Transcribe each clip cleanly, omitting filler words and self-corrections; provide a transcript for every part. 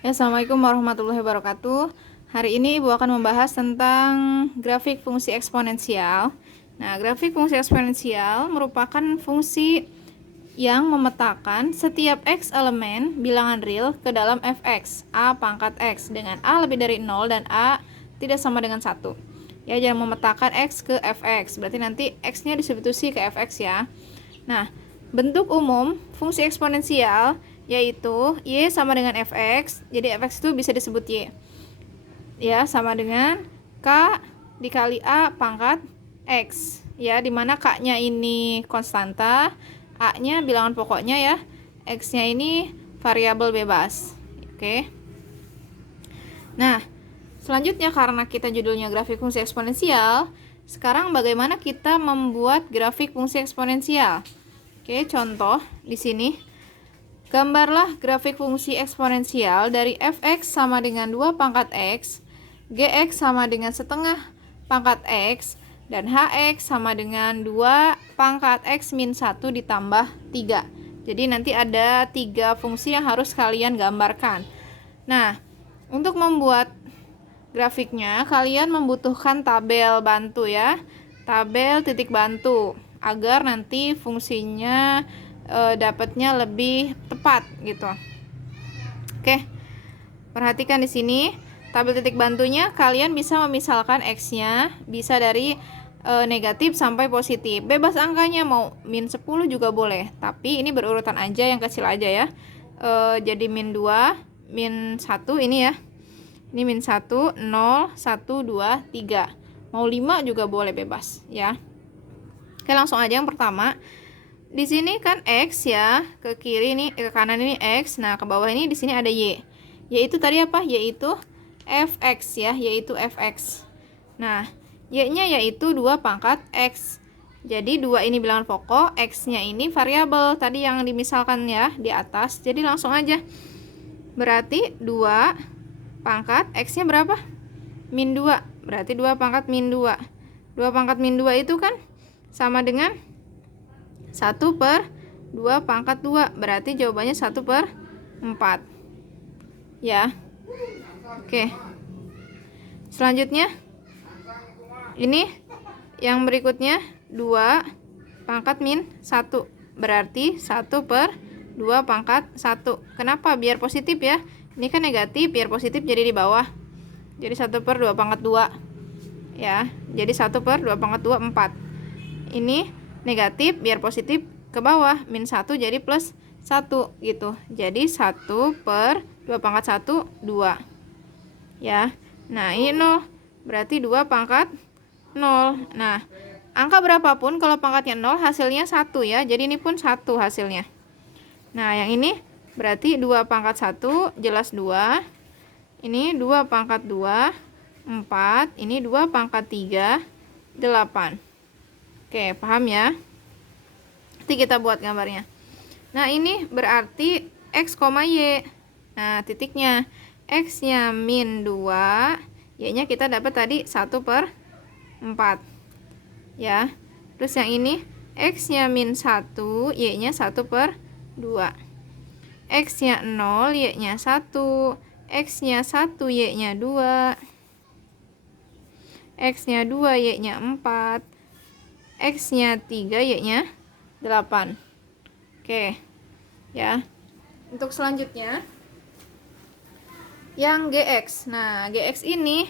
Ya, Assalamualaikum warahmatullahi wabarakatuh. Hari ini Ibu akan membahas tentang grafik fungsi eksponensial. Nah, grafik fungsi eksponensial merupakan fungsi yang memetakan setiap X elemen bilangan real ke dalam fx, A pangkat X, dengan A lebih dari 0 dan A tidak sama dengan 1. Ya, jangan memetakan X ke fx, berarti nanti X-nya disubstitusi ke fx ya. Nah, bentuk umum fungsi eksponensial yaitu Y sama dengan Fx, jadi Fx itu bisa disebut Y. Ya, sama dengan K dikali A pangkat X. Ya, dimana K-nya ini konstanta, A-nya bilangan pokoknya ya, X-nya ini variabel bebas. Oke. Nah, selanjutnya karena kita judulnya grafik fungsi eksponensial, sekarang bagaimana kita membuat grafik fungsi eksponensial? Oke, contoh di sini. Gambarlah grafik fungsi eksponensial dari fx sama dengan 2 pangkat x, gx sama dengan setengah pangkat x, dan hx sama dengan 2 pangkat x min 1 ditambah 3. Jadi nanti ada 3 fungsi yang harus kalian gambarkan. Nah, untuk membuat grafiknya, kalian membutuhkan tabel bantu ya. Tabel titik bantu, agar nanti fungsinya dapatnya lebih tepat gitu. Oke, perhatikan di sini tabel titik bantunya, kalian bisa memisalkan x-nya bisa dari negatif sampai positif. Bebas angkanya, mau min 10 juga boleh, tapi ini berurutan aja, yang kecil aja ya. Jadi min 2, min 1 ini ya. Ini min 1, 0, 1, 2, 3. Mau 5 juga boleh, bebas ya. Oke, langsung aja yang pertama. Di sini kan X ya, ke kiri ini, ke kanan ini X. Nah, ke bawah ini di sini ada Y. Yaitu tadi apa? Yaitu Fx ya, yaitu Fx. Nah, Y-nya yaitu 2 pangkat X. Jadi 2 ini bilangan pokok, X-nya ini variabel tadi yang dimisalkan ya di atas. Jadi langsung aja. Berarti 2 pangkat X-nya berapa? Min 2. Berarti 2 pangkat min 2. 2 pangkat min 2 itu kan sama dengan 1 per 2 pangkat 2. Berarti jawabannya 1 per 4. Ya. Oke. Selanjutnya, ini yang berikutnya 2 pangkat min 1. Berarti 1 per 2 pangkat 1. Kenapa? Biar positif ya. Ini kan negatif, biar positif jadi di bawah. Jadi 1 per 2 pangkat 2. Ya, jadi 1 per 2 pangkat 2, 4. Ini negatif, biar positif ke bawah, min 1 jadi plus 1 gitu. Jadi 1 per 2 pangkat 1, 2 ya. Nah, ini 0, berarti 2 pangkat 0. Nah, angka berapapun kalau pangkatnya 0 hasilnya 1 ya. Jadi ini pun 1 hasilnya. Nah, yang ini berarti 2 pangkat 1 jelas 2. Ini 2 pangkat 2, 4. Ini 2 pangkat 3, 8. Oke, paham ya? Nanti kita buat gambarnya. Nah, ini berarti X, Y. Nah, titiknya X-nya min 2, Y-nya kita dapat tadi 1 per 4. Ya. Terus yang ini X-nya min 1, Y-nya 1 per 2. X-nya 0, Y-nya 1. X-nya 1, Y-nya 2. X-nya 2, Y-nya 4. X-nya 3, Y-nya 8. Oke. Ya. Untuk selanjutnya yang GX. Nah, GX ini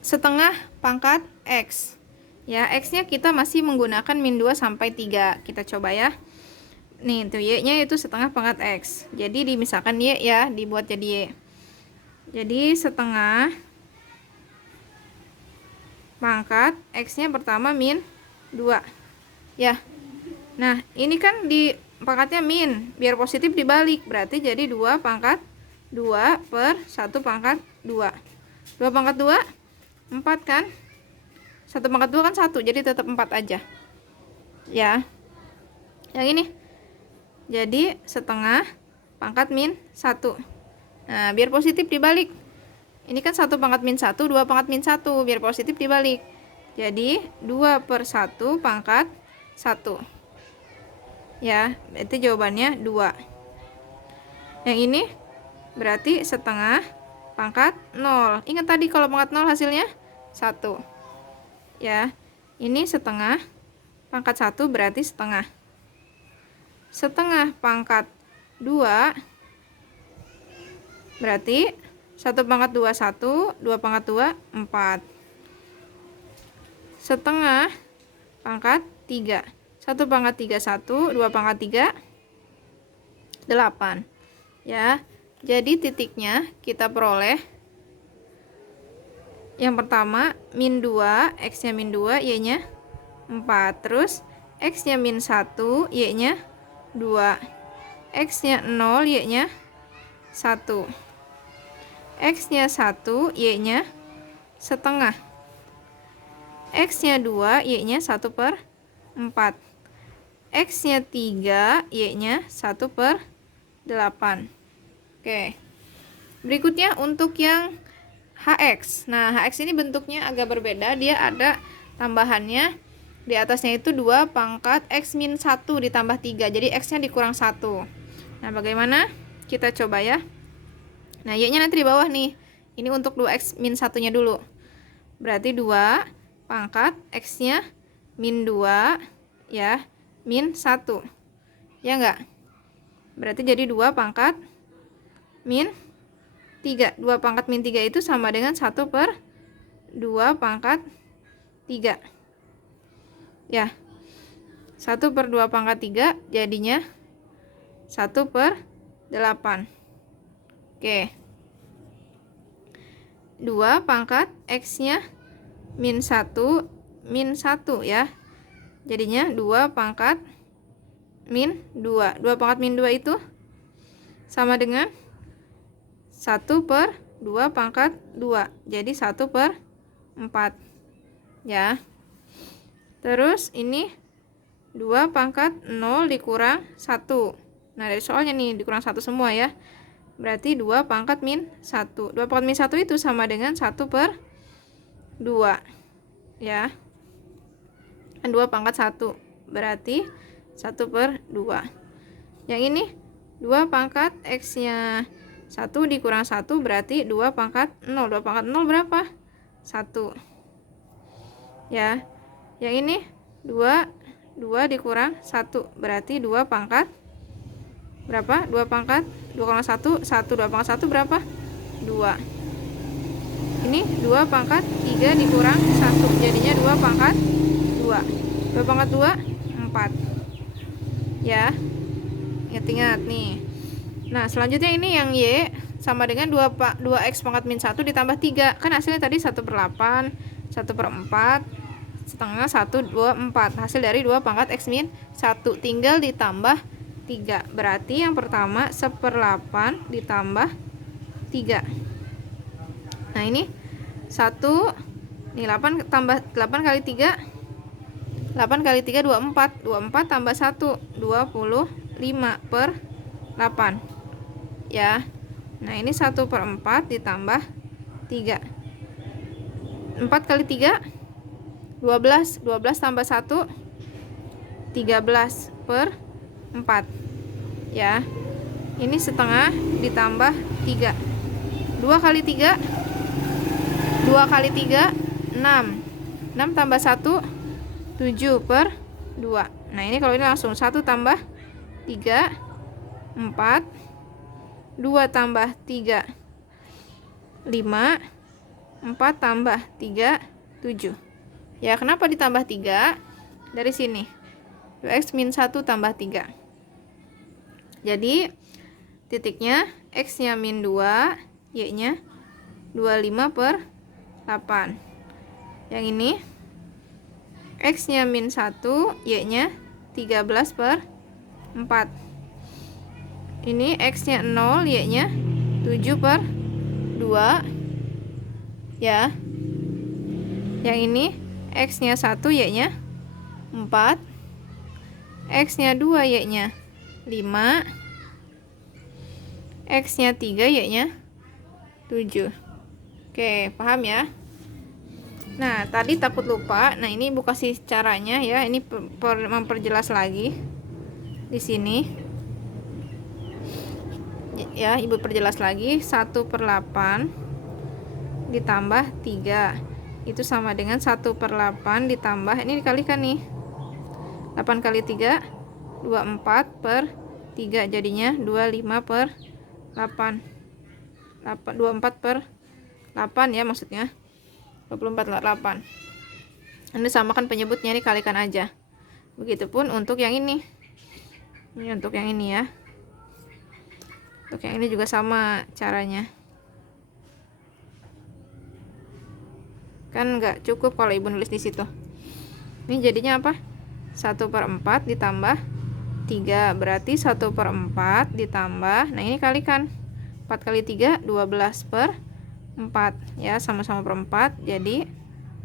setengah pangkat X. Ya, X-nya kita masih menggunakan min 2 sampai 3. Kita coba ya. Nih, tuh Y-nya itu setengah pangkat X. Jadi misalkan Y ya, dibuat jadi Y. Jadi setengah pangkat X-nya pertama min 2. Ya. Nah, ini kan di pangkatnya min, biar positif dibalik. Berarti jadi 2 pangkat 2 per 1 pangkat 2. 2 pangkat 2, 4 kan? 1 pangkat 2 kan 1, jadi tetap 4 aja. Ya. Yang ini. Jadi setengah pangkat min 1. Nah, biar positif dibalik. Ini kan 1 pangkat min 1, 2 pangkat min 1. Biar positif dibalik. Jadi 2 per 1 pangkat 1. Ya, itu jawabannya 2. Yang ini berarti setengah pangkat 0. Ingat tadi kalau pangkat 0 hasilnya 1. Ya, ini setengah pangkat 1 berarti setengah. Setengah pangkat 2 berarti 1 pangkat 2 1, 2 pangkat 2 4. Setengah pangkat 3. 1 pangkat 3 1, 2 pangkat 3 8. Ya. Jadi titiknya kita peroleh yang pertama min 2, x-nya min 2, y-nya 4. Terus x-nya min 1, y-nya 2. X-nya 0, y-nya 1. X-nya 1, y-nya setengah. X-nya 2, y-nya 1/4. X-nya 3, y-nya 1/8. Oke. Berikutnya untuk yang hx. Nah, hx ini bentuknya agak berbeda. Dia ada tambahannya. Di atasnya itu 2 pangkat x min 1 ditambah 3. Jadi x-nya dikurang 1. Nah, bagaimana? Kita coba ya. Nah, y-nya nanti di bawah nih. Ini untuk 2x min 1-nya dulu. Berarti 2 pangkat x-nya min 2 ya, min 1. Ya enggak? Berarti jadi 2 pangkat min 3. 2 pangkat min 3 itu sama dengan 1/2 pangkat 3. Ya. 1/2 pangkat 3 jadinya 1/8. Oke. 2 pangkat x-nya min 1 ya. Jadinya 2 pangkat min 2. 2 pangkat min 2 itu sama dengan 1/2 pangkat 2. Jadi 1/4. Ya. Terus ini 2 pangkat 0 dikurang 1. Nah, dari soalnya nih dikurang 1 semua ya. Berarti 2 pangkat min 1. 2 pangkat min 1 itu sama dengan 1/2. Ya. 2 pangkat 1. Berarti 1/2. Yang ini 2 pangkat x-nya 1 dikurang 1 berarti 2 pangkat 0. 2 pangkat 0 berapa? 1. Ya. Yang ini 2 dikurang 1 berarti 2 pangkat berapa? 2 pangkat 2 kurang 1 1. 2 pangkat 1 berapa? 2. Ini 2 pangkat 3 dikurang 1 jadinya 2 pangkat 2. 2 pangkat 2 4. Ya. Ingat-ingat nih. Nah, selanjutnya ini yang y sama dengan 2x pangkat min 1 ditambah 3. Kan hasilnya tadi 1/8, 1/4, setengah 1, 2, 4. Hasil dari 2 pangkat x min 1. Tinggal ditambah 3. Berarti yang pertama 1/8 ditambah 3. Nah, ini 1. Ini 8 tambah 8 kali 3. 8 kali 3 24. 24 tambah 1 25/8. Ya. Nah, ini 1/4 ditambah 3. 4 kali 3 12. 12 tambah 1 13/4. Ya. Ini setengah ditambah 3. 2 kali 3 2 kali 3 6. 6 tambah 1 7/2. Nah, ini kalau ini langsung 1 tambah 3 4. 2 tambah 3 5. 4 tambah 3 7. Ya, kenapa ditambah 3? Dari sini 2x min 1 tambah 3. Jadi titiknya x-nya min 2, y-nya 25/8. Yang ini x-nya min 1, y-nya 13/4. Ini x-nya 0, y-nya 7/2. Ya. Yang ini x-nya 1, y-nya 4. X-nya 2, y-nya 5. X-nya 3, y-nya 7. Oke, paham ya? Nah, tadi takut lupa. Nah, ini Bu kasih caranya ya. Ini memperjelas lagi di sini. ya, Ibu perjelas lagi. 1/8 ditambah 3 itu sama dengan 1/8 ditambah, ini dikalikan nih, 8 kali 3 24/3, jadinya 25/8. 24/8 ya, maksudnya 24/8. Ini samakan penyebutnya, dikalikan aja. Begitupun untuk yang ini. Ini untuk yang ini ya. Untuk yang ini juga sama caranya. Kan nggak cukup kalau Ibu nulis di situ. Ini jadinya apa? 1/4 ditambah 3, berarti 1/4 ditambah, nah ini kalikan, 4 kali 3 12/4 ya, sama-sama per 4, jadi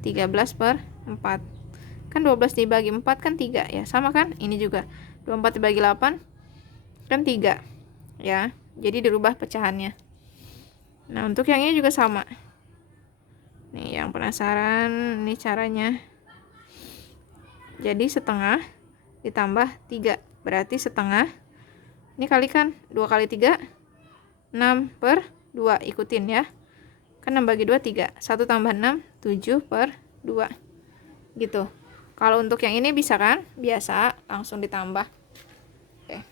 13/4. Kan 12 dibagi 4 kan 3 ya, sama kan? Ini juga 24 dibagi 8 kan 3 ya, jadi dirubah pecahannya. Nah untuk yang ini juga sama nih, yang penasaran ini caranya. Jadi setengah ditambah 3 berarti setengah, ini kalikan 2 kali 3 6/2, ikutin ya, kan 6 bagi 2 3, 1 tambah 6 7/2 gitu. Kalau untuk yang ini bisa kan, biasa langsung ditambah. Oke,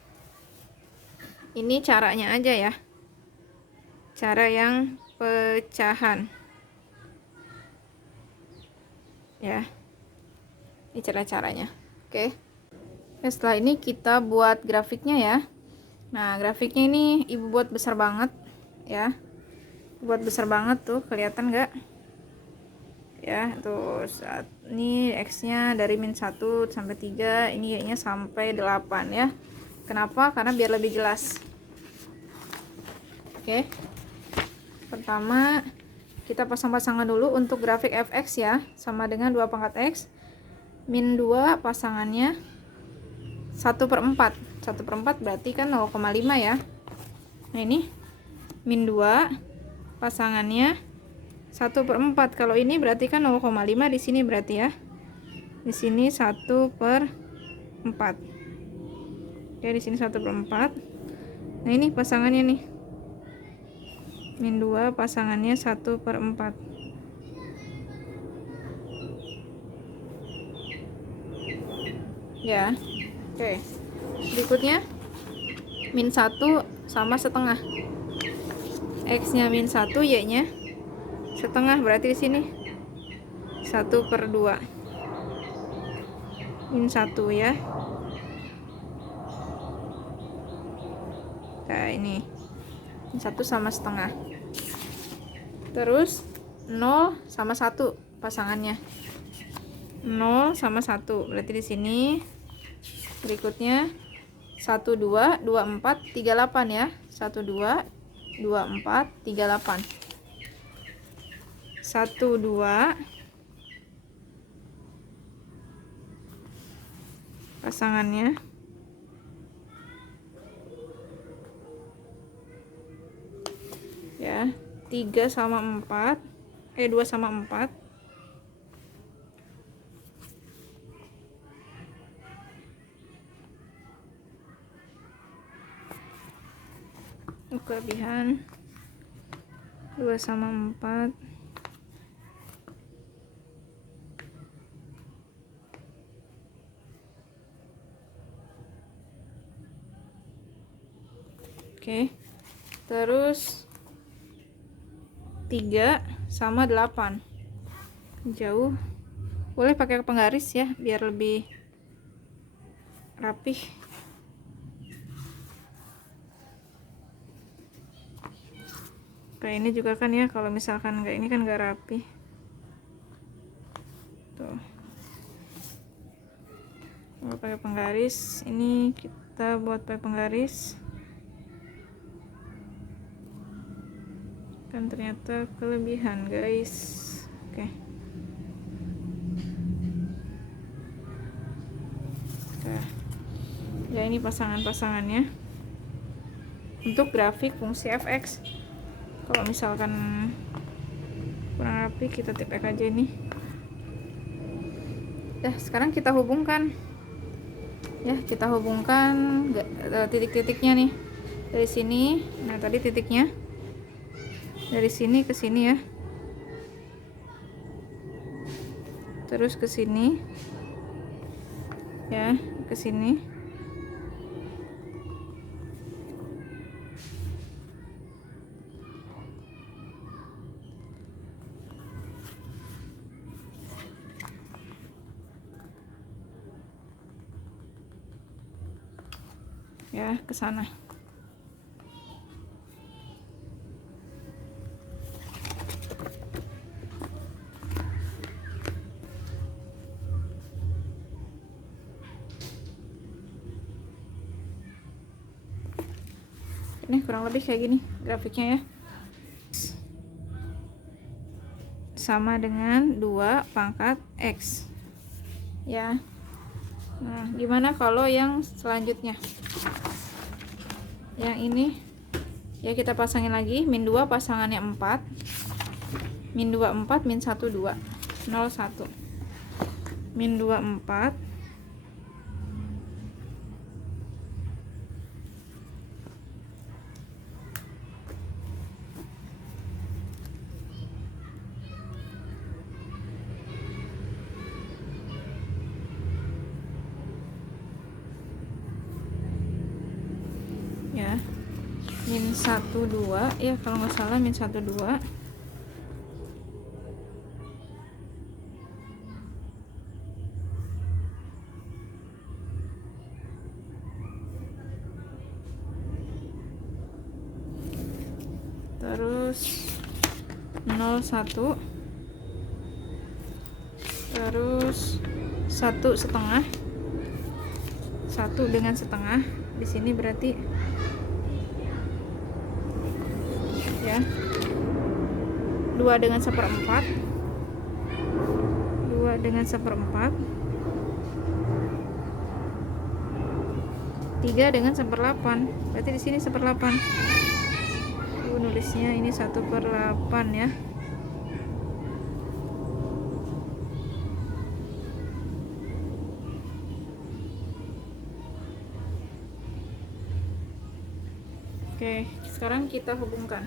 ini caranya aja ya, cara yang pecahan ya, ini cara-caranya. Oke. Setelah ini kita buat grafiknya ya. Nah grafiknya ini Ibu buat besar banget ya, buat besar banget tuh, kelihatan nggak ya? Tuh saat ini X nya dari -1 sampai 3, ini Y nya sampai 8 ya. Kenapa? Karena biar lebih jelas. Oke, pertama kita pasang-pasangan dulu. Untuk grafik fx ya, sama dengan 2 pangkat X min 2 pasangannya 1/4. 1/4 berarti kan 0,5 ya. Nah ini min 2 pasangannya 1/4. Kalau ini berarti kan 0,5, di sini berarti ya, di sini 1/4. Oke, di sini 1/4. Nah ini pasangannya nih, min 2 pasangannya 1/4 ya. Oke, berikutnya min 1 sama setengah, X nya min 1, Y nya setengah, berarti di sini 1/2 min 1 ya. Nah ini min 1 sama setengah. Terus 0 sama 1 pasangannya, 0 sama 1 berarti di sini. Berikutnya 1 2 2 4 3 8 ya, 1 2 2 4 3 8, 1 2 pasangannya ya, 3 sama 4 2 sama 4, kelebihan 2 sama 4, oke. Terus 3 sama 8, jauh, boleh pakai penggaris ya biar lebih rapih. Kayak ini juga kan ya, kalau misalkan kayak ini kan gak rapi tuh. Kalau pakai penggaris, ini kita buat pakai penggaris kan ternyata kelebihan guys. Oke. Nah, ya ini pasangan-pasangannya untuk grafik fungsi fx. Kalau misalkan kurang rapi, kita tip X aja ini. Dah, sekarang kita hubungkan ya, kita hubungkan titik-titiknya nih. dari sini. Nah, tadi titiknya dari sini ke sini ya, terus ke sini ya, ke sini. Ya, ke sana. Ini kurang lebih kayak gini grafiknya ya. Sama dengan 2 pangkat X. Ya. Nah, gimana kalau yang selanjutnya? Yang ini ya kita pasangin lagi, min 2 pasangannya 4. Min 2 4, min 1 2. 0 1. Min 2 4. Ya, min 1 2 ya, kalau nggak salah min 1 2. Terus 0 1. Terus 1 setengah. 1 dengan setengah di sini berarti ya, 2 dengan 1/4, 2 dengan 1/4, 3 dengan 1/8, berarti di sini 1/8. Nulisnya ini 1/8 ya. Oke, sekarang kita hubungkan.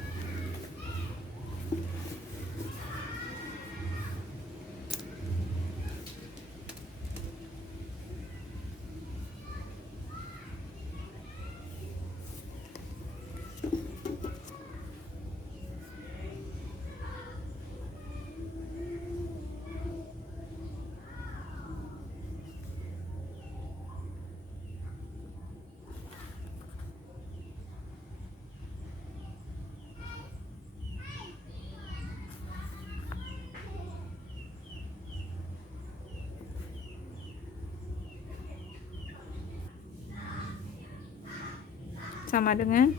Sama dengan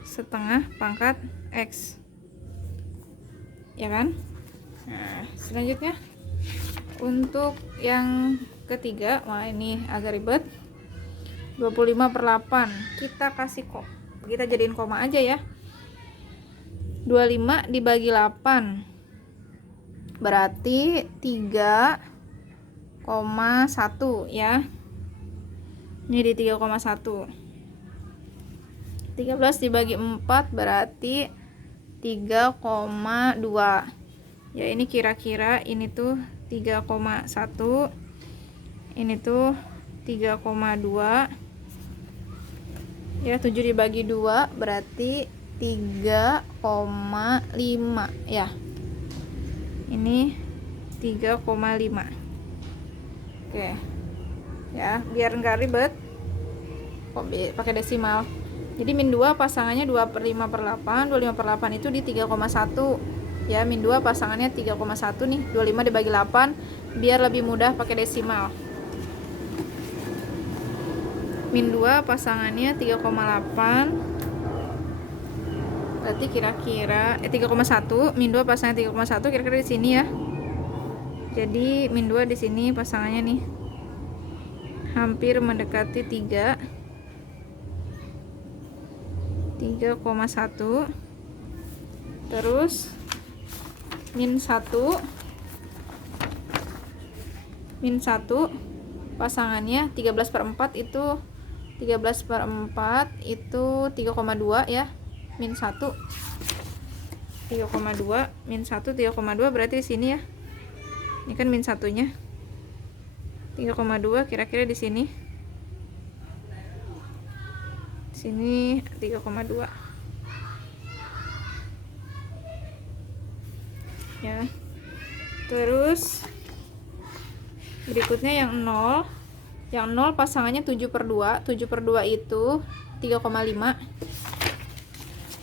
setengah pangkat X, ya kan? Nah, selanjutnya untuk yang ketiga, wah ini agak ribet. 25/8 kita kasih kok, kita jadiin koma aja ya. 25 dibagi 8 berarti 3,1 ya. Ini di 3,1. 13 dibagi 4 berarti 3,2. Ya, ini kira-kira ini tuh 3,1, ini tuh 3,2. Ya, 7 dibagi 2 berarti 3,5 ya. Ini 3,5. Oke. Ya, biar enggak ribet kok pakai desimal. Jadi min 2 pasangannya 25/8, 25/8 itu di 3,1 ya. Min 2 pasangannya 3,1 nih, 25 dibagi 8 biar lebih mudah pakai desimal. Min 2 pasangannya 3,8 berarti kira-kira 3,1, min 2 pasangan 3,1 kira-kira di sini ya. Jadi min 2 di sini pasangannya nih hampir mendekati 3,1. Terus min 1 pasangannya 13/4 itu 13/4 itu 3,2 ya, min 1. 3,2 min 1, 3,2 berarti di sini ya. Ini kan min satunya. 3,2 kira-kira di sini. Di sini 3,2. Ya. Terus berikutnya yang 0. Yang 0 pasangannya 7/2. 7/2 itu 3,5.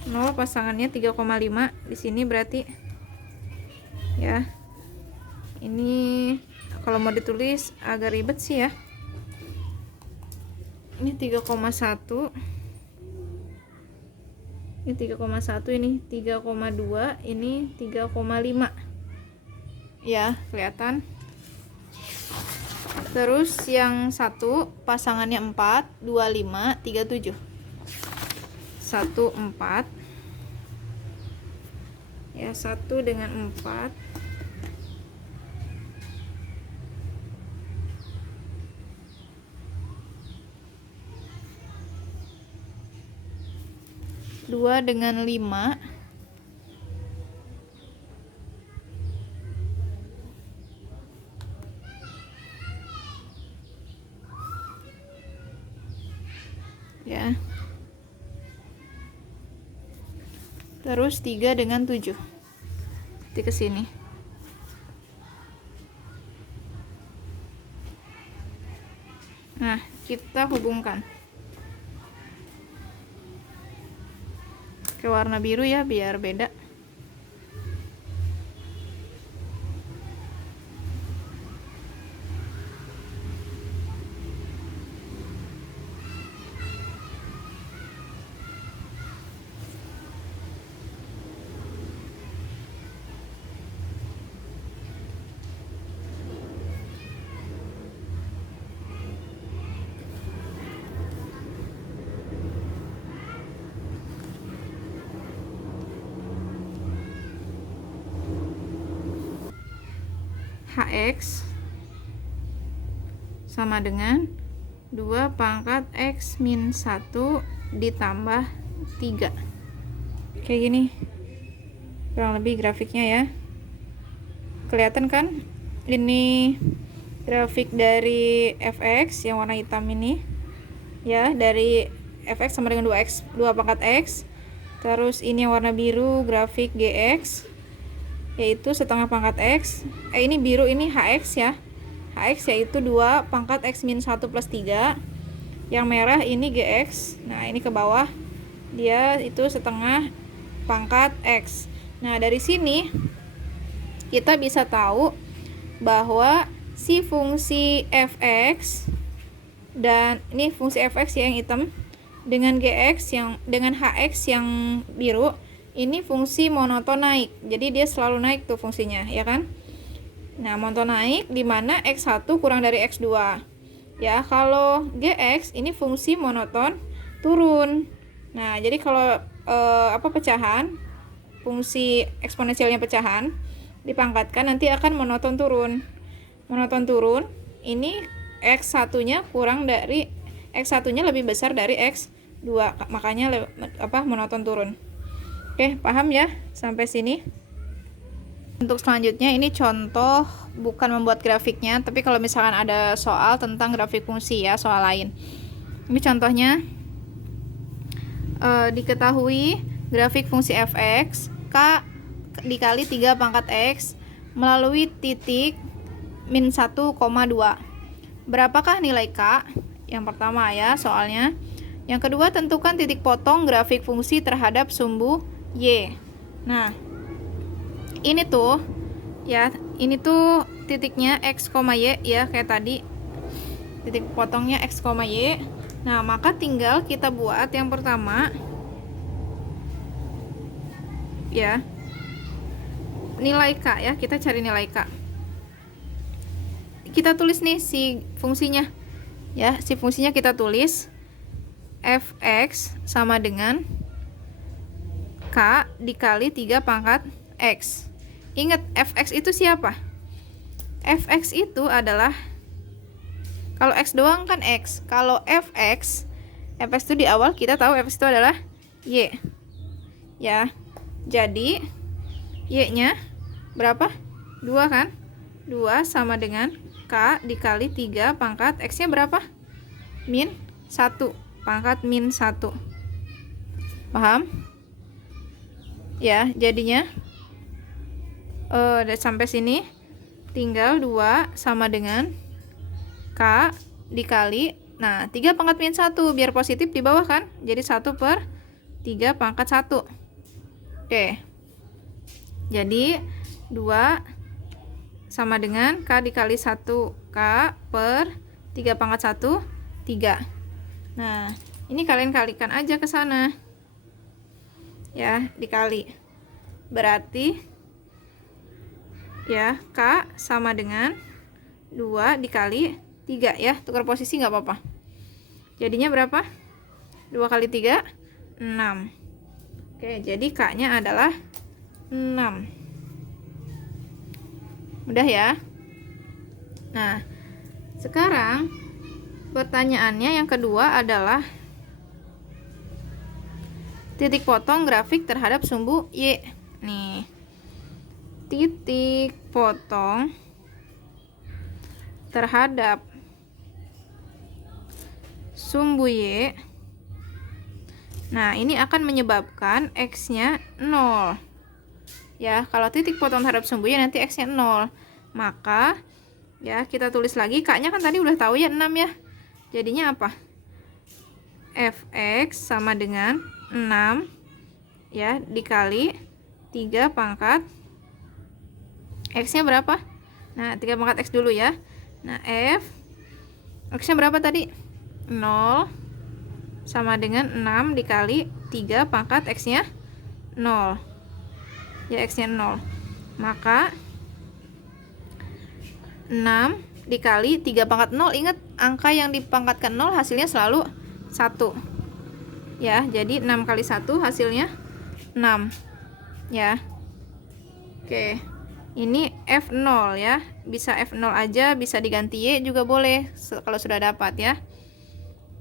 0 pasangannya 3,5 di sini berarti ya. Ini kalau mau ditulis agak ribet sih ya. Ini 3,1. Ini 3,1, ini 3,2, ini 3,5. Ya, kelihatan. Terus yang 1 pasangannya 4, 25, 37. 1, 4. Ya, 1 dengan 4. 2 dengan 5. Ya. Terus 3 dengan 7. Nanti ke sini. Nah, kita hubungkan ke warna biru ya biar beda. Hx sama dengan 2 pangkat X min 1 ditambah 3. Kayak gini kurang lebih grafiknya ya. Kelihatan kan? Ini grafik dari fx yang warna hitam ini ya, dari fx sama dengan 2x, 2 pangkat x. Terus ini yang warna biru grafik gx, yaitu setengah pangkat x. Ini biru, ini hx ya. Hx yaitu 2 pangkat x min 1 plus 3. Yang merah ini gx. Nah, ini ke bawah dia itu setengah pangkat x. Nah, dari sini kita bisa tahu bahwa si fungsi fx dan ini fungsi fx yang hitam dengan gx yang dengan hx yang biru, ini fungsi monoton naik. Jadi dia selalu naik tuh fungsinya, ya kan? Nah, monoton naik di mana x1 kurang dari x2. Ya, kalau gx ini fungsi monoton turun. Nah, jadi kalau pecahan, fungsi eksponensialnya pecahan dipangkatkan nanti akan monoton turun. Monoton turun ini x1-nya kurang dari x1-nya lebih besar dari x2, makanya monoton turun. Oke, paham ya sampai sini? Untuk selanjutnya ini contoh, bukan membuat grafiknya, tapi kalau misalkan ada soal tentang grafik fungsi ya, soal lain. Ini contohnya, diketahui grafik fungsi fx k dikali 3 pangkat x melalui titik min 1,2. Berapakah nilai k? Yang pertama ya soalnya. Yang kedua, tentukan titik potong grafik fungsi terhadap sumbu y. Nah, ini tuh ya, ini tuh titiknya x, y ya, kayak tadi titik potongnya x, y. Nah, maka tinggal kita buat yang pertama ya, nilai k ya, kita cari nilai k. Kita tulis nih si fungsinya ya, si fungsinya kita tulis fx sama dengan k dikali 3 pangkat x. Ingat, fx itu siapa? Fx itu adalah, kalau x doang kan x, kalau fx fx itu di awal kita tahu fx itu adalah y. Ya. Jadi y-nya berapa? 2 kan? 2 sama dengan K dikali 3 pangkat X-nya berapa? Min 1. Pangkat min 1. Paham? Ya, jadinya udah sampai sini tinggal 2 sama dengan K dikali, nah 3 pangkat min 1 biar positif di bawah kan? Jadi 1 per 3 pangkat 1. Oke. Jadi 2 sama dengan K dikali 1 K per 3 pangkat 1 3. Nah ini kalian kalikan aja ke sana ya, dikali berarti ya K sama dengan 2 dikali 3 ya, tukar posisi nggak apa-apa. Jadinya berapa? 2 kali 3 6. Oke, jadi K nya adalah 6. Mudah ya. Nah, sekarang pertanyaannya yang kedua adalah titik potong grafik terhadap sumbu Y. Nih, titik potong terhadap sumbu Y. Nah, ini akan menyebabkan X-nya 0. Ya, kalau titik potong terhadap sumbu Y nanti X-nya 0. Maka ya kita tulis lagi, K-nya kan tadi udah tahu ya 6 ya. Jadinya apa? Fx sama dengan 6 ya dikali 3 pangkat X-nya berapa? Nah, 3 pangkat X dulu ya. Nah, X-nya berapa tadi? 0 sama dengan 6 dikali 3 pangkat X-nya 0. Ya, X-nya 0. Maka 6 dikali 3 pangkat 0, ingat angka yang dipangkatkan 0 hasilnya selalu 1. Ya, jadi 6 kali 1 hasilnya 6. Ya. Oke. Ini F0 ya. Bisa F0 aja, bisa diganti Y juga boleh kalau sudah dapat ya.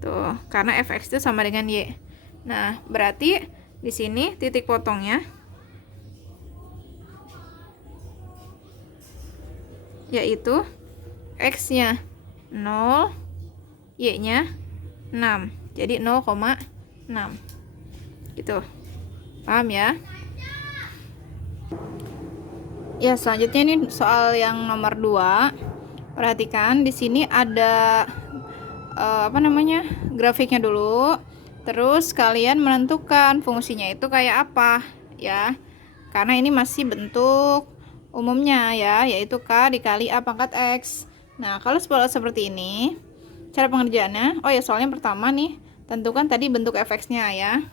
Tuh, karena fx itu sama dengan Y. Nah, berarti di sini titik potongnya yaitu X-nya 0, Y-nya 6. Jadi 0,6. Gitu. Paham ya? Ya, selanjutnya ini soal yang nomor 2. Perhatikan di sini ada grafiknya dulu. Terus kalian menentukan fungsinya itu kayak apa ya. Karena ini masih bentuk umumnya ya, yaitu K dikali A pangkat X. Nah, kalau seperti ini cara pengerjaannya, oh ya, soalnya pertama nih, tentukan tadi bentuk fx-nya ya.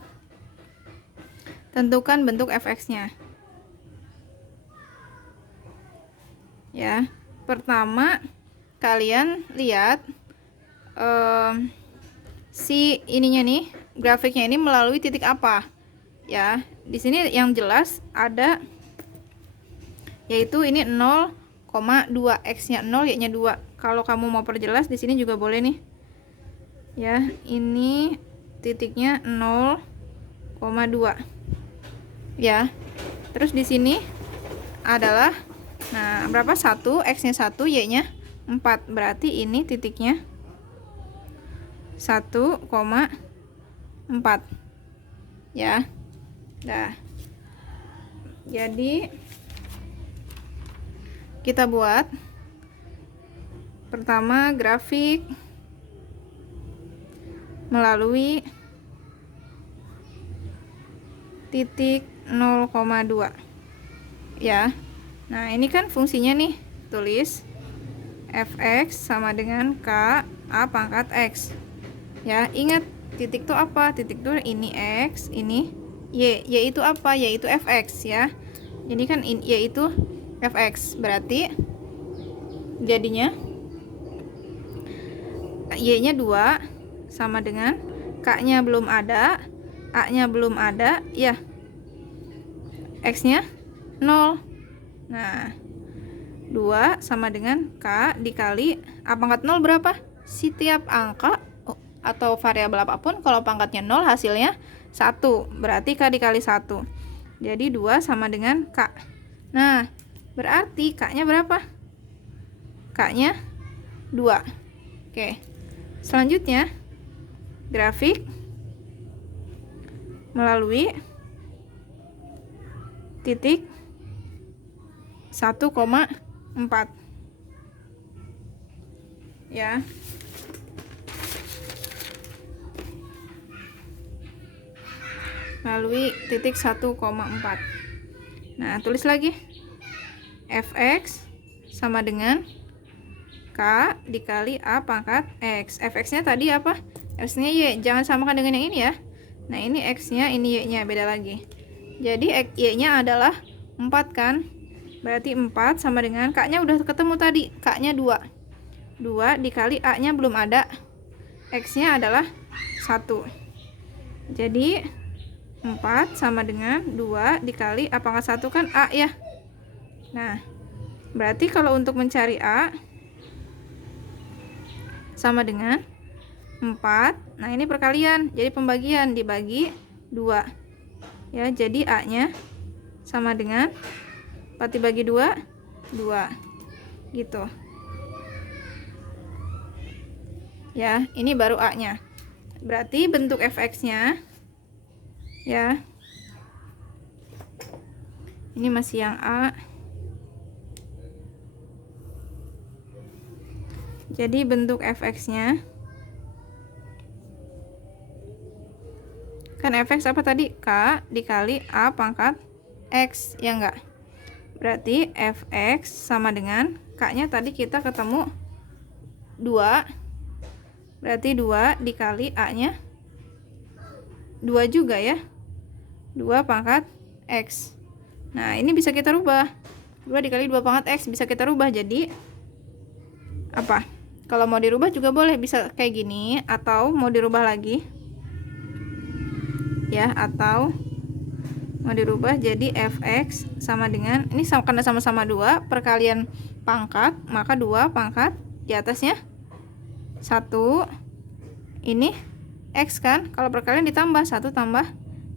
Tentukan bentuk fx-nya. Ya, pertama kalian lihat si ininya nih, grafiknya ini melalui titik apa? Ya, di sini yang jelas ada yaitu ini 0,2, X-nya 0, Y-nya 2. Kalau kamu mau perjelas di sini juga boleh nih. Ya, ini titiknya 0,2. Ya. Terus di sini adalah berapa? 1, X-nya 1, Y-nya 4. Berarti ini titiknya 1,4 ya. Nah, jadi kita buat pertama grafik melalui titik 0,2 ya. Nah, ini kan fungsinya nih, tulis fx sama dengan K A pangkat X. Ya, ingat titik itu apa? Titik itu ini X, ini Y. Y itu apa? Y itu fx ya. Ini kan Y itu fx. Berarti jadinya Y-nya 2 sama dengan K-nya belum ada, A-nya belum ada, ya. X-nya 0. Nah, 2 sama dengan K dikali A pangkat 0 berapa? Setiap angka atau variabel apapun, kalau pangkatnya 0 hasilnya 1. Berarti K dikali 1. Jadi 2 sama dengan K. Nah, berarti K-nya berapa? K-nya 2. Oke. Selanjutnya, grafik melalui titik 1,4. Ya. Melalui titik 1,4. Nah, tulis lagi. Fx sama dengan K dikali A pangkat X. Fx-nya tadi apa? X-nya Y. Jangan samakan dengan yang ini ya. Nah, ini X-nya, ini Y-nya, beda lagi. Jadi Y-nya adalah 4 kan? Berarti 4 sama dengan K-nya udah ketemu tadi. K-nya 2. 2 dikali A-nya belum ada. X-nya adalah 1. Jadi 4 sama dengan 2 dikali A pangkat 1 kan A ya. Nah, berarti kalau untuk mencari A sama dengan 4. Nah, ini perkalian. Jadi pembagian dibagi 2. Ya, jadi A-nya sama dengan 4 dibagi 2, 2. Gitu. Ya, ini baru A-nya. Berarti bentuk fx-nya ya. Ini masih yang A. Jadi bentuk fx-nya kan fx apa tadi? K dikali A pangkat X, ya enggak? Berarti fx sama dengan K-nya tadi kita ketemu 2. Berarti 2 dikali A-nya 2 juga ya. 2 pangkat X. Nah, ini bisa kita rubah. 2 dikali 2 pangkat X bisa kita rubah jadi apa? Kalau mau dirubah juga boleh, bisa kayak gini, atau mau dirubah lagi ya, atau mau dirubah jadi fx sama dengan ini karena sama-sama 2 perkalian pangkat, maka 2 pangkat di atasnya 1. Ini x kan, kalau perkalian ditambah 1 tambah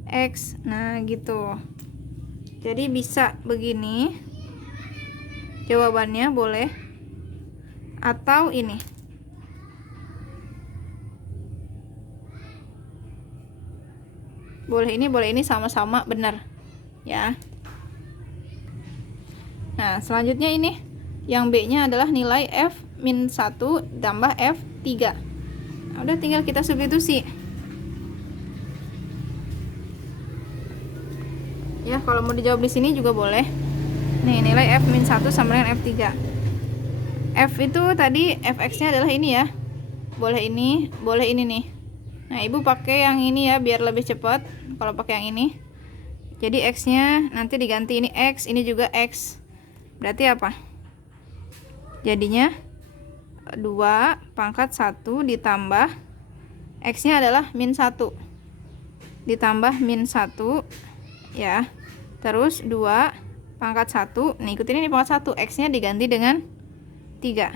x. Nah, gitu. Jadi bisa begini jawabannya, boleh. Atau ini. Boleh ini sama-sama benar. Ya. Nah, selanjutnya ini. Yang B-nya adalah nilai F-1 tambah F3. Nah, udah tinggal kita substitusi. Ya, kalau mau dijawab di sini juga boleh. Nih, nilai F-1 sama dengan F3. F itu tadi fx-nya adalah ini ya. Boleh ini nih. Nah, Ibu pakai yang ini ya biar lebih cepat kalau pakai yang ini. Jadi x-nya nanti diganti ini x, ini juga x. Berarti apa? Jadinya 2 pangkat 1 ditambah x-nya adalah min 1. Ditambah min 1 ya. Terus 2 pangkat 1. Nih, ikutin ini pangkat 1. X-nya diganti dengan 3.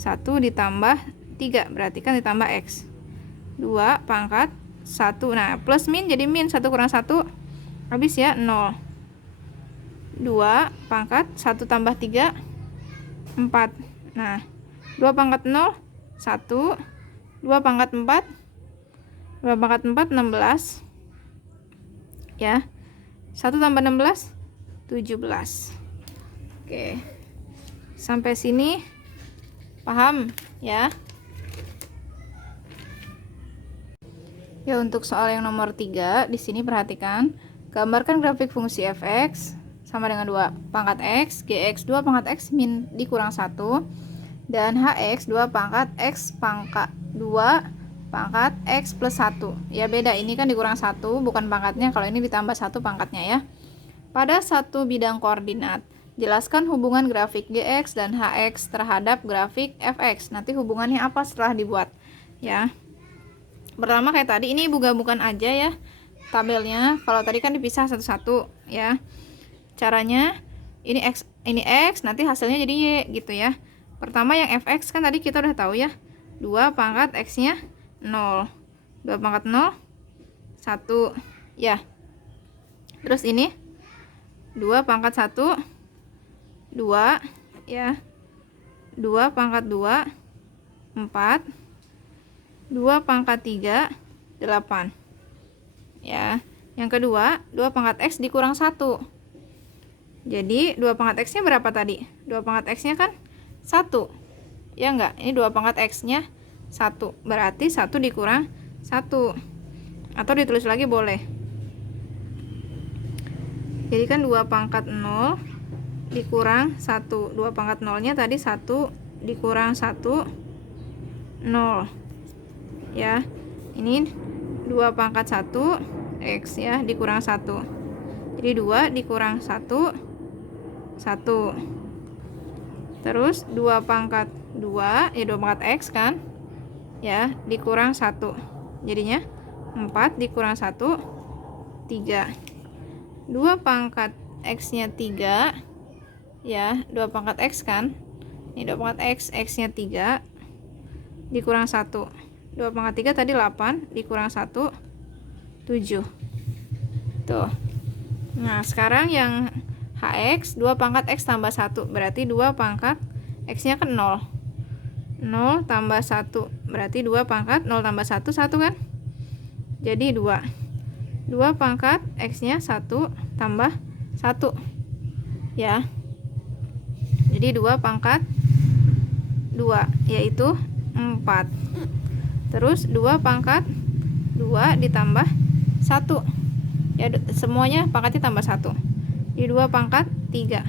1 ditambah 3 berarti kan ditambah X. 2 pangkat 1. Nah, plus min jadi min 1 kurang 1 habis ya 0. 2 pangkat 1 tambah 3 4. Nah, 2 pangkat 0 1. 2 pangkat 4 2 pangkat 4 16. Ya. 1 tambah 16 17. Oke. Sampai sini paham ya? Ya, untuk soal yang nomor 3 di sini perhatikan, gambarkan grafik fungsi fx sama dengan 2 pangkat x, gx 2 pangkat x min dikurang 1 dan hx 2 pangkat x pangkat 2 pangkat x plus 1. Ya, beda, ini kan dikurang 1 bukan pangkatnya, kalau ini ditambah 1 pangkatnya ya. Pada satu bidang koordinat, jelaskan hubungan grafik Gx dan Hx terhadap grafik Fx. Nanti hubungannya apa setelah dibuat ya. Pertama kayak tadi, ini Ibu gabungkan aja ya tabelnya. Kalau tadi kan dipisah satu-satu ya. Caranya ini X, nanti hasilnya jadi Y gitu ya. Pertama yang Fx kan tadi kita udah tahu ya. 2 pangkat X-nya 0. 2 pangkat 0, 1. Ya. Terus ini 2 pangkat 1, 2. Ya. 2 pangkat 2, 4. 2 pangkat 3, 8. Ya. Yang kedua, 2 pangkat X dikurang 1. Jadi 2 pangkat X nya berapa tadi? 2 pangkat X nya kan 1. Ya enggak? Ini 2 pangkat X nya 1. Berarti 1 dikurang 1. Atau ditulis lagi boleh. Jadi kan 2 pangkat 0 dikurang 1. 2 pangkat 0 nya tadi 1 dikurang 1, 0. Ya, ini 2 pangkat 1 X ya, dikurang 1. Jadi 2 dikurang 1, 1. Terus 2 pangkat 2, ya 2 pangkat X kan, ya, dikurang 1. Jadinya 4 dikurang 1, 3. 2 pangkat X nya 3, ya, 2 pangkat X kan, ini 2 pangkat X nya 3 dikurang 1. 2 pangkat 3 tadi 8 dikurang 1, 7. Tuh. Nah, sekarang yang HX 2 pangkat X tambah 1, berarti 2 pangkat X nya kan 0. 0 tambah 1, berarti 2 pangkat 0 tambah 1, 1 kan? Jadi 2. 2 pangkat X nya 1 tambah 1. Ya. Jadi 2 pangkat 2, yaitu 4. Terus 2 pangkat 2 ditambah 1. Ya, semuanya pangkatnya tambah 1. Jadi 2 pangkat 3,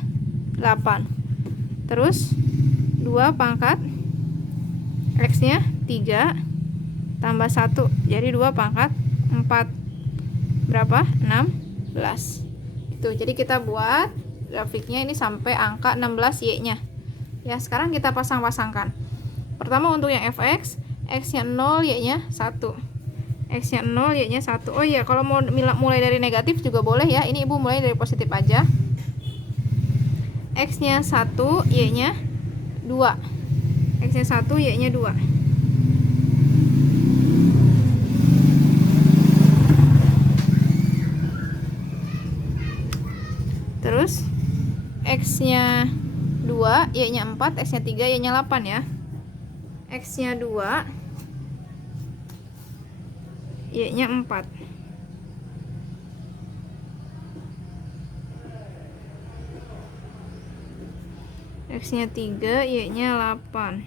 8. Terus 2 pangkat X nya 3 tambah 1. Jadi 2 pangkat 4. Berapa? 16. Itu. Jadi kita buat grafiknya ini sampai angka 16 Y nya. Ya, sekarang kita pasang-pasangkan. Pertama untuk yang fx, X nya 0, Y nya 1. X nya 0, Y nya 1. Oh iya, kalau mau mulai dari negatif juga boleh ya. Ini Ibu mulai dari positif aja. X nya 1, Y nya 2. X nya 1, Y nya 2. Terus X nya 2, Y nya 4, X nya 3, Y nya 8 ya. X nya 2, Y nya 4. X nya 3, Y nya 8.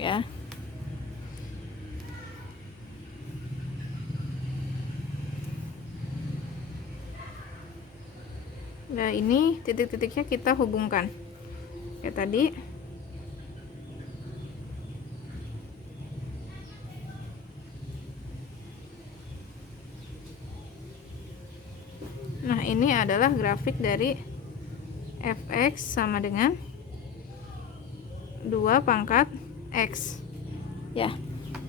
Ya. Nah, ini titik-titiknya kita hubungkan. Kayak tadi. Nah, ini adalah grafik dari fx sama dengan 2 pangkat X. Ya.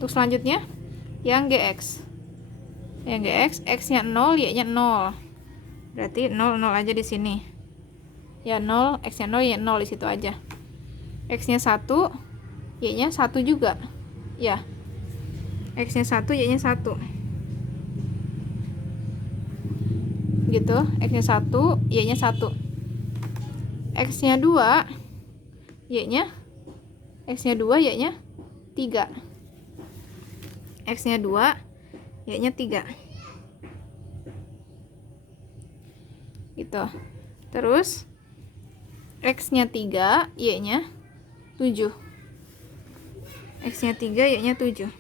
Untuk selanjutnya yang GX. Yang GX, X nya 0, Y nya 0. Berarti 0, 0 aja di sini. Ya 0, X nya 0, Y nya 0 di situ aja. X nya 1, Y nya 1 juga. Ya. X nya 1, Y nya 1. Gitu. X nya 1, Y nya 1. X nya 2, Y nya X nya 2, Y nya 3. X nya 2, Y nya 3. Gitu. Terus X nya 3, Y nya 7. X nya 3, Y nya 7.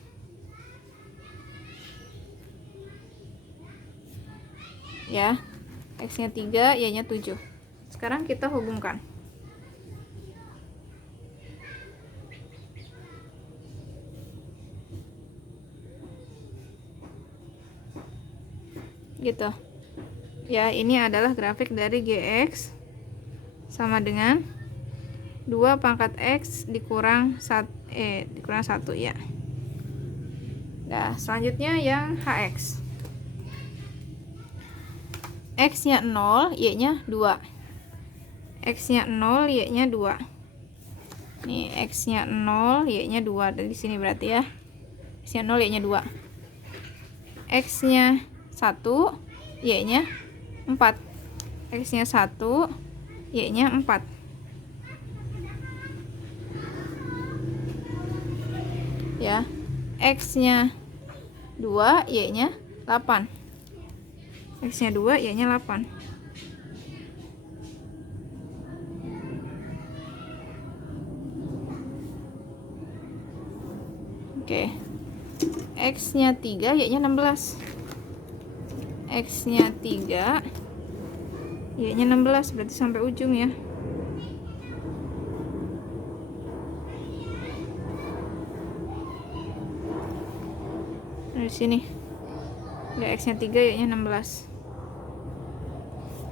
Ya. X nya 3, Y nya 7. Sekarang kita hubungkan. Gitu. Ya, ini adalah grafik dari GX sama dengan 2 pangkat X dikurang 1, dikurang 1 ya. Nah, selanjutnya yang HX. X nya 0, Y nya 2. X nya 0, Y nya 2. Nih X nya 0, Y nya 2 dari sini berarti ya. X nya 0, Y nya 2. X nya 1, Y nya 4. X nya 1, Y nya 4. Ya, X nya 2, Y nya 8. X nya 2, Y nya 8. Oke. X nya 3, Y nya 16. X nya 3, Y nya 16, berarti sampai ujung ya. Dari sini udah X nya 3, Y nya 16.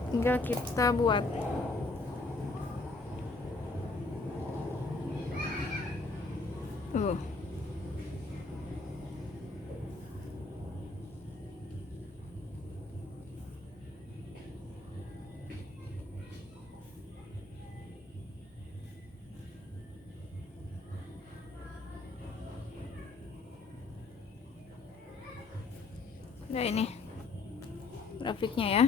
Tinggal kita buat. Nah ini grafiknya ya.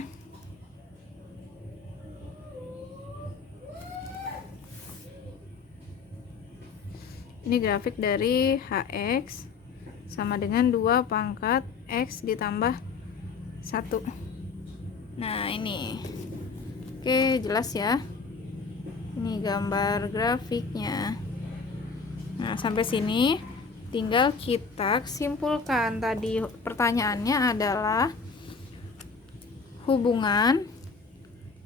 Ini grafik dari HX sama dengan 2 pangkat X ditambah 1. Nah ini. Oke, jelas ya. Ini gambar grafiknya. Nah sampai sini tinggal kita simpulkan. Tadi pertanyaannya adalah hubungan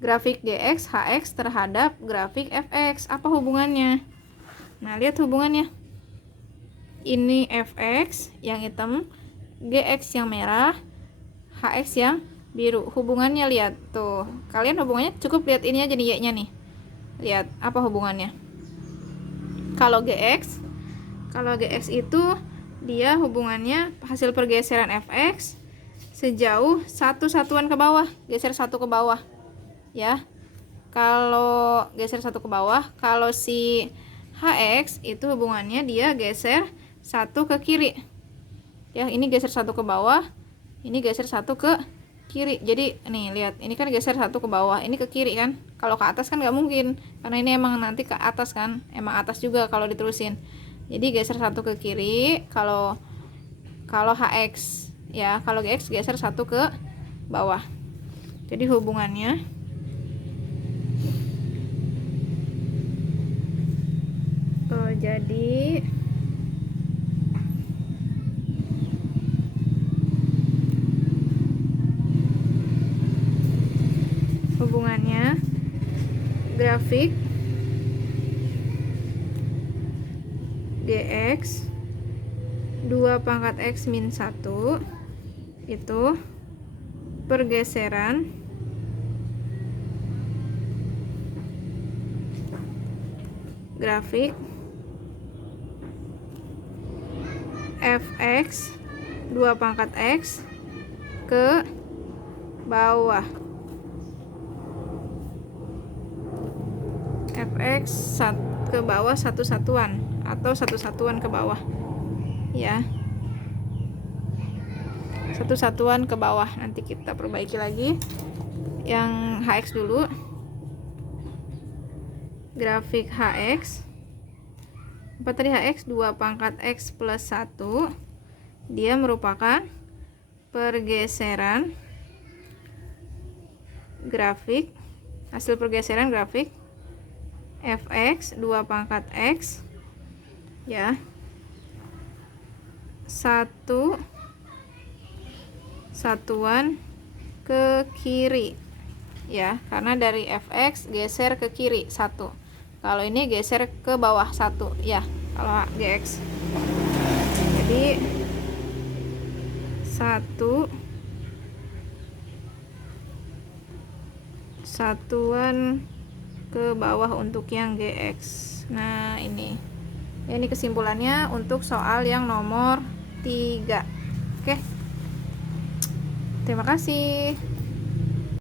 grafik GX HX terhadap grafik FX. Apa hubungannya? Nah lihat hubungannya. Ini FX yang hitam, GX yang merah, HX yang biru. Hubungannya lihat tuh. Kalian hubungannya cukup lihat ini aja nih, Y-nya nih. Lihat apa hubungannya. Kalau GX itu dia hubungannya hasil pergeseran FX sejauh 1 satuan ke bawah, geser 1 ke bawah ya. Kalau geser 1 ke bawah, kalau si HX itu hubungannya dia geser 1 ke kiri ya. Ini geser 1 ke bawah, ini geser 1 ke kiri. Jadi nih lihat, ini kan geser 1 ke bawah, ini ke kiri kan. Kalau ke atas kan nggak mungkin, karena ini emang nanti ke atas kan, emang atas juga kalau diterusin. Jadi geser 1 ke kiri kalau HX ya. Kalau GX geser 1 ke bawah. Jadi hubungannya jadi hubungannya grafik GX 2 pangkat X min 1 itu pergeseran grafik FX 2 pangkat X ke bawah. FX ke bawah 1 satuan atau 1 satuan ke bawah ya. 1 satuan ke bawah. Nanti kita perbaiki lagi yang HX dulu. Grafik HX apa tadi? HX 2 pangkat X plus 1, dia merupakan pergeseran grafik, hasil pergeseran grafik FX 2 pangkat X ya, 1 satuan ke kiri ya, karena dari FX geser ke kiri 1. Kalau ini geser ke bawah 1 ya, kalau GX. Jadi 1 satuan ke bawah untuk yang GX. Nah ini ya, ini kesimpulannya untuk soal yang nomor 3. Oke, terima kasih.